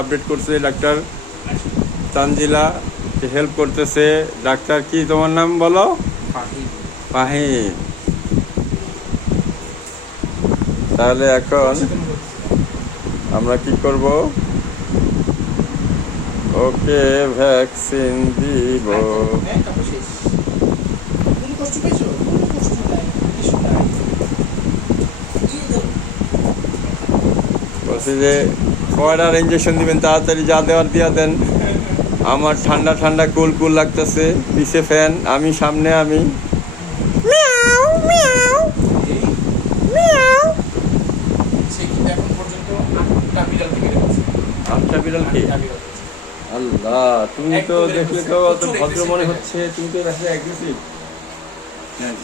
Update করছে doctor Tanzila help করতেছে। Doctor কি তোমার নাম বলো? ফাহিম। তাহলে এখন আমরা কি করব? ওকে ভ্যাকসিন দিব। বলছি যে কয়টার ইঞ্জেকশন দিবেন তাড়াতাড়ি যা দেওয়ার দিয়া দেন আমার ঠান্ডা ঠান্ডা কুল কুল লাগতেছে পিছে ফ্যান আমি সামনে আমি সে কিন্তু এখন পর্যন্ত আটটা বিড়াল কি। আল্লাহ তুমি তো দেখলে তো অত ভদ্র মনে হচ্ছে তুমি তো বেশি অ্যাগ্রেসিভ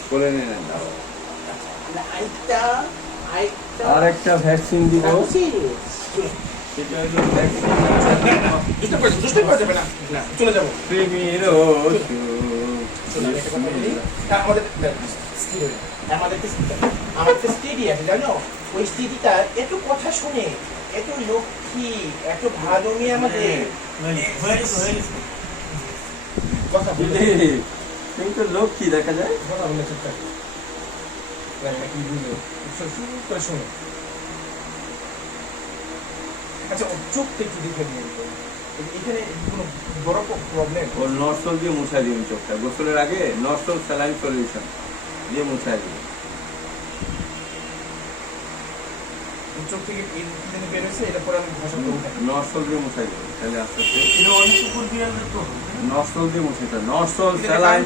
করে নেন আরেকটা আরেকটা আর একটা ভ্যাকসিন দিব কথা হ্যাঁ, আমাদের হয়ে স্টেডি আছে জানো? ওই স্টেডিটা এত কথা শুনে এত লক্ষ্মী এত ভালো মেয়ে আমাদের। কথা বলে। তুমি তো দেখা যায়। কথা বলে চুপচাপ কি বুঝলো শুরু করে শোনো আচ্ছা চোখটা একটু দেখে নিয়ে এখানে কোনো বড় প্রবলেম ওর নর্সল দিয়ে মুছাই দিন চোখটা। গোসলের আগে নর্সল স্যালাইন সলিউশন দিয়ে মুছাই দিন। চোখ থেকে এই জানি বের হয়েছে এটা পরে আমি ভাষা করব। নর্সল দিয়ে মুছাই দিন তাহলে আস্তে আস্তে। এটা অনেক উপর বিড়াল তো নর্সল দিয়ে মুছে নর্সল স্যালাইন?